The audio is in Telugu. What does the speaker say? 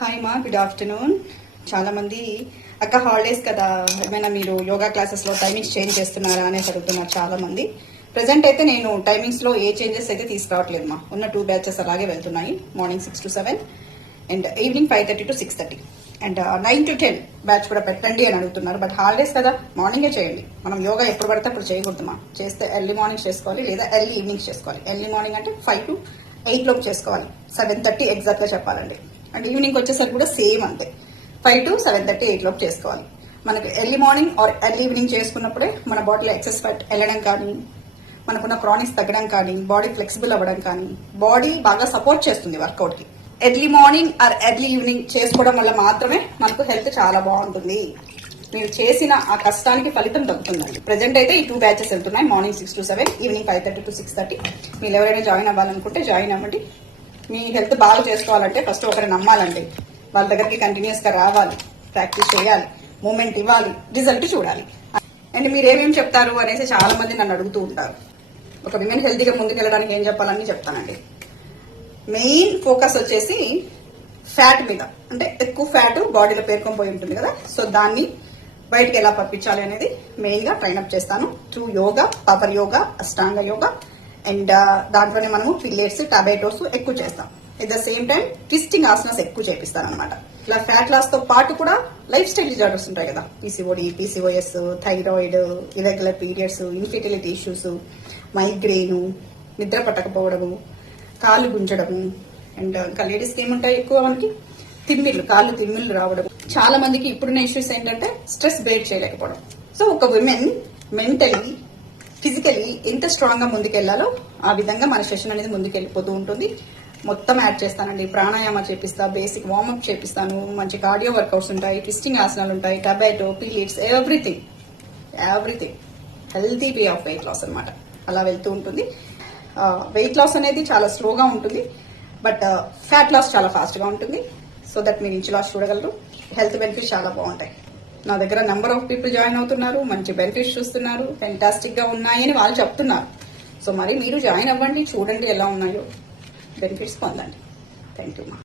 హాయ్ మా, గుడ్ ఆఫ్టర్నూన్. చాలా మంది అక్క హాలిడేస్ కదా, ఏమైనా మీరు యోగా క్లాసెస్లో టైమింగ్స్ చేంజ్ చేస్తున్నారా అనేసి అడుగుతున్నారు చాలా మంది. ప్రజెంట్ అయితే నేను టైమింగ్స్లో ఏ చేంజెస్ అయితే తీసుకురావట్లేదు మా. ఉన్న 2 బ్యాచెస్ అలాగే వెళ్తున్నాయి. Morning 6 to 7 and evening 5:30 to 6:30 and 9 to 10 batch కూడా పెట్టండి అని అడుగుతున్నారు. బట్ హాలిడేస్ కదా, మార్నింగే చేయండి. మనం యోగా ఎప్పుడు పడితే అప్పుడు చేయకూడదు మా. చేస్తే ఎర్లీ మార్నింగ్ చేసుకోవాలి లేదా ఎర్లీ ఈవినింగ్ చేసుకోవాలి. ఎర్లీ మార్నింగ్ అంటే 5 to 8 లోపు చేసుకోవాలి. 7:30 ఎగ్జాక్ట్గా చెప్పాలండి. అండ్ ఈవినింగ్ వచ్చేసరికి కూడా సేమ్ అంతే, 5 to 7:30 8 లోపు చేసుకోవాలి. మనకి early morning or early evening చేసుకున్నప్పుడే మన బాడీలో ఎక్సెస్ ఫ్యాట్ వెళ్ళడం కానీ, మనకున్న క్రానిక్స్ తగ్గడం కానీ, బాడీ ఫ్లెక్సిబుల్ అవ్వడం కానీ, బాడీ బాగా సపోర్ట్ చేస్తుంది వర్కౌట్కి. Early morning or early evening చేసుకోవడం వల్ల మాత్రమే మనకు హెల్త్ చాలా బాగుంటుంది. మీరు చేసిన ఆ కష్టానికి ఫలితం దక్కుతుందండి. ప్రజెంట్ అయితే ఈ 2 బ్యాచెస్ వెళ్తున్నాయి. Morning 6 to 7, evening 5:30 to 6:30. మీరు ఎవరైనా జాయిన్ అవ్వాలనుకుంటే జాయిన్ అవ్వండి. మీ హెల్త్ బాగా చేసుకోవాలంటే ఫస్ట్ ఒకరు నమ్మాలండి. వాళ్ళ దగ్గరికి కంటిన్యూస్ గా రావాలి, ప్రాక్టీస్ చేయాలి, మూమెంట్ ఇవ్వాలి, రిజల్ట్ చూడాలి. అండ్ మీరు ఏమేమి చెప్తారు అనేసి చాలా మంది నన్ను అడుగుతూ ఉంటారు. ఒక విమెన్ హెల్తీగా ముందుకెళ్ళడానికి ఏం చెప్పాలని చెప్తానండి. మెయిన్ ఫోకస్ వచ్చేసి ఫ్యాట్ మీద, అంటే ఎక్కువ ఫ్యాట్ బాడీలో పేర్కొనిపోయి ఉంటుంది కదా, సో దాన్ని బయటకు ఎలా పంపించాలి అనేది మెయిన్ గా ట్రైన్అప్ చేస్తాను through yoga, power yoga, Ashtanga yoga. And దాంట్లోనే మనము పిల్లెట్స్, టాబేటోస్ ఎక్కువ చేస్తాం. At the same time twisting asanas ఎక్కువ చేపిస్తాను అనమాట. ఇలా ఫ్యాట్ లాస్ తో పాటు కూడా లైఫ్ స్టైల్ డిజార్డర్స్ ఉంటాయి కదా, PCOD, PCOS, thyroid, irregular periods, infertility issues, migraine, నిద్ర పట్టకపోవడము, కాళ్ళు గుంజడము, అండ్ ఇంకా లేడీస్కి ఏముంటాయి ఎక్కువ మనకి తిమ్మిళ్ళు, కాళ్ళు తిమ్మిళ్ళు రావడం. చాలా మందికి ఇప్పుడున్న ఇష్యూస్ ఏంటంటే స్ట్రెస్ బేర్ చేయలేకపోవడం. సో ఒక విమెన్ మెంటలీ, ఫిజికలీ ఎంత స్ట్రాంగ్ గా ముందుకెళ్లాలో ఆ విధంగా మన సెషన్ అనేది ముందుకెళ్ళిపోతూ ఉంటుంది. మొత్తం యాడ్ చేస్తానండి. ప్రాణాయామ చేపిస్తా, బేసిక్ వార్మప్ చేపిస్తాను, మంచి కార్డియో వర్కౌట్స్ ఉంటాయి, ట్విస్టింగ్ ఆసనాలు ఉంటాయి, tabata, pilates, everything healthy way of weight loss అనమాట. అలా వెళ్తూ ఉంటుంది. వెయిట్ లాస్ అనేది చాలా స్లోగా ఉంటుంది, బట్ ఫ్యాట్ లాస్ చాలా ఫాస్ట్ గా ఉంటుంది. సో దట్ మీరు ఇంచు లాస్ చూడగలరు. హెల్త్ బెనిఫిట్స్ చాలా బాగుంటాయి. నా దగ్గర నెంబర్ ఆఫ్ పీపుల్ జాయిన్ అవుతున్నారు, మంచి బెనిఫిట్స్ చూస్తున్నారు, ఫెంటాస్టిక్ గా ఉన్నాయని వాళ్ళు చెప్తున్నారు. సో మరి మీరు జాయిన్ అవ్వండి, చూడండి ఎలా ఉన్నాయో, బెనిఫిట్స్ పొందండి. Thank you.